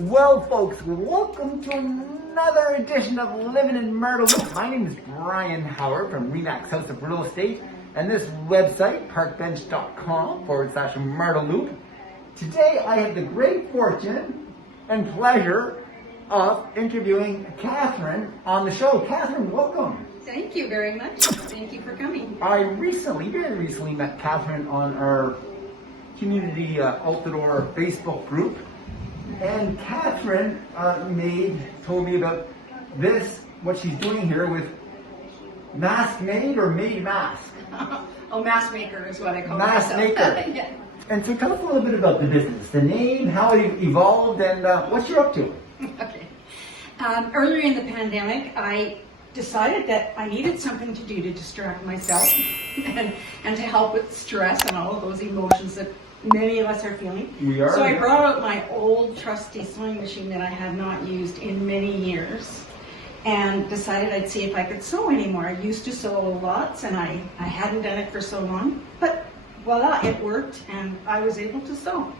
Well, folks, welcome to another edition of Living in Mardaloop. My name is Brian Howard from Remax House of Real Estate and this website, parkbench.com/Mardaloop. Today, I have the great fortune and pleasure of interviewing Katherine on the show. Katherine, welcome. Thank you very much. Thank you for coming. I very recently met Katherine on our community altadore Facebook group. And Katherine told me about this, what she's doing here with MaskMade or Made Mask? Oh, MaskMaker is what I call MaskMaker. Yeah. And so tell us a little bit about the business, the name, how it evolved, and what you're up to. Okay. Earlier in the pandemic, I decided that I needed something to do to distract myself and to help with stress and all of those emotions that many of us are feeling. We are. So I brought out my old trusty sewing machine that I had not used in many years and decided I'd see if I could sew anymore. I used to sew lots and I hadn't done it for so long, but voila, it worked and I was able to sew.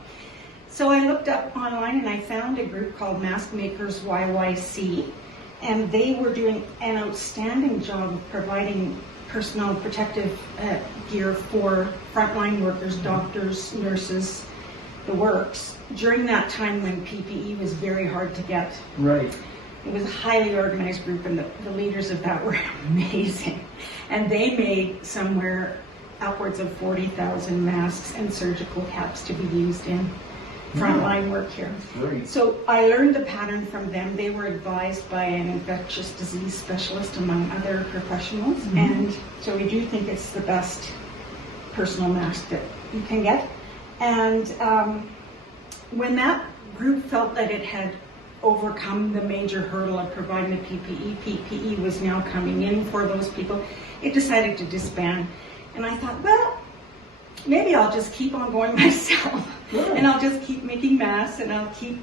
So I looked up online and I found a group called MaskMakers YYC, and they were doing an outstanding job of providing personal protective gear for frontline workers, doctors, nurses, the works, during that time when PPE was very hard to get. Right. It was a highly organized group and the leaders of that were amazing. And they made somewhere upwards of 40,000 masks and surgical caps to be used in frontline work here. Great. So I learned the pattern from them. They were advised by an infectious disease specialist among other professionals. And so we do think it's the best personal mask that you can get. And when that group felt that it had overcome the major hurdle of providing the PPE was now coming in for those people, it decided to disband. And I thought, well, maybe I'll just keep on going myself. Yeah. And I'll just keep making masks and I'll keep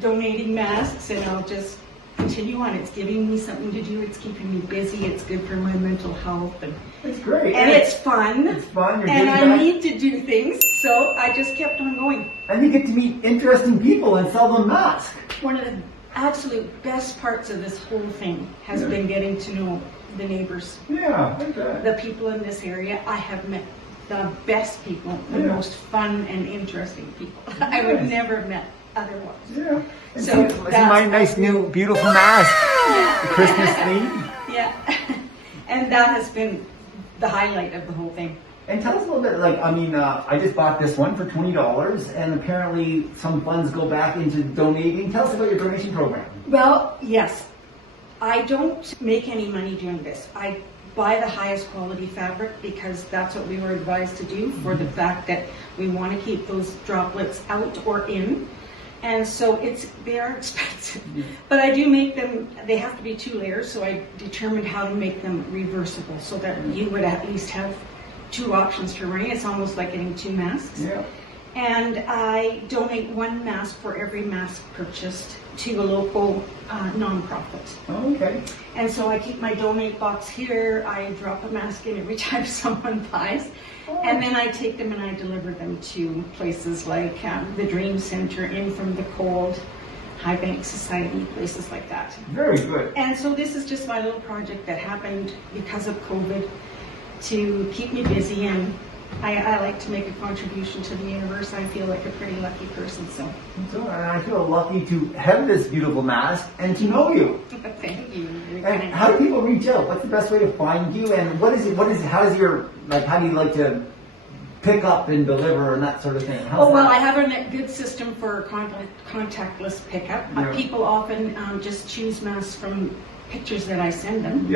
donating masks and I'll just continue on. It's giving me something to do. It's keeping me busy. It's good for my mental health. And it's great. And it's fun. It's fun. And I need to do things, so I just kept on going. And you get to meet interesting people and sell them masks. One of the absolute best parts of this whole thing has been getting to know the neighbors. Yeah, okay. The people in this area. I have met the best people, the most fun and interesting people I would never have met otherwise. Yeah. So see my nice new beautiful mask, the Christmas theme. Yeah. And that has been the highlight of the whole thing. And tell us a little bit, I just bought this one for $20 and apparently some funds go back into donating. Tell us about your donation program. Well, yes. I don't make any money doing this. I buy the highest quality fabric because that's what we were advised to do for the fact that we want to keep those droplets out or in. And so they are expensive. But I do make them, they have to be 2 layers, so I determined how to make them reversible so that you would at least have 2 options for wearing. It's almost like getting 2 masks. Yeah. And I donate 1 mask for every mask purchased to a local nonprofit. Okay. And so I keep my donate box here. I drop a mask in every time someone buys. And then I take them and I deliver them to places like the Dream Center, In From the Cold, High Bank Society, places like that. Very good. And so this is just my little project that happened because of COVID to keep me busy, and I like to make a contribution to the universe. I feel like a pretty lucky person, so. And I feel lucky to have this beautiful mask and to know you. Thank you. And how do people reach out? What's the best way to find you? And how do you like to pick up and deliver and that sort of thing? I have a good system for contactless pickup. Yeah. People often just choose masks from pictures that I send them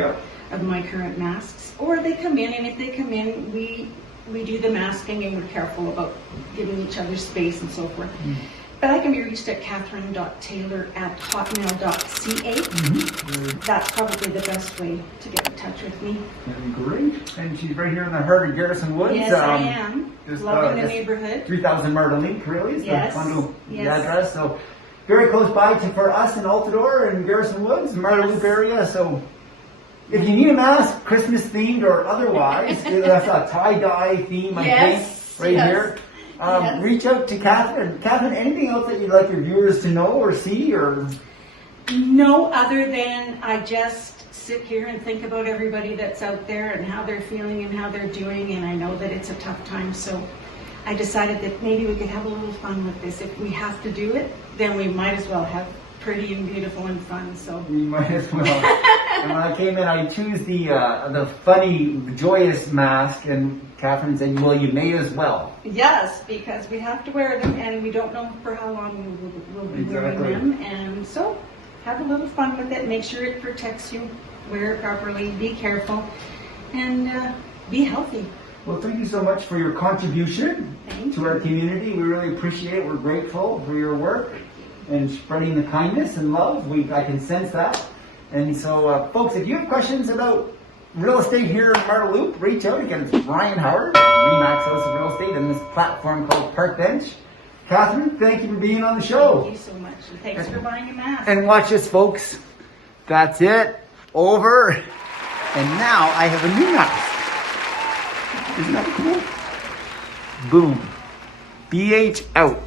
of my current masks. Or they come in, and if they come in, we do the masking and we're careful about giving each other space and so forth. But I can be reached at katherine.taylor@hotmail.ca. That's probably the best way to get in touch with me. Great. And she's right here in the heart of Garrison Woods. Yes, I am. Loving the neighborhood. 3000 Mardaloop, really, is the condo address. So very close by for us in Altadore and Garrison Woods, Mardaloop area. So if you need a mask, Christmas themed or otherwise, that's a tie-dye theme, I think, right here. Yes. reach out to Katherine. Katherine, anything else that you'd like your viewers to know or see or? No, other than I just sit here and think about everybody that's out there and how they're feeling and how they're doing, and I know that it's a tough time, so I decided that maybe we could have a little fun with this. If we have to do it, then we might as well have pretty and beautiful and fun, so. You might as well. And when I came in, I choose the funny, joyous mask, and Katherine said, well, you may as well. Yes, because we have to wear them, and we don't know for how long we'll be wearing them, and so have a little fun with it. Make sure it protects you. Wear it properly. Be careful, and be healthy. Well, thank you so much for your contribution Thank to our community. We really appreciate it. We're grateful for your work and spreading the kindness and love. I can sense that. And so, folks, if you have questions about real estate here in Mardaloop, reach out. Again, it's Brian Howard, Remax House of Real Estate, and this platform called Park Bench. Katherine, thank you for being on the show. Thank you so much, and thanks for buying a mask. And watch this, folks. That's it. Over. And now I have a new mask. Isn't that cool? Boom. BH out.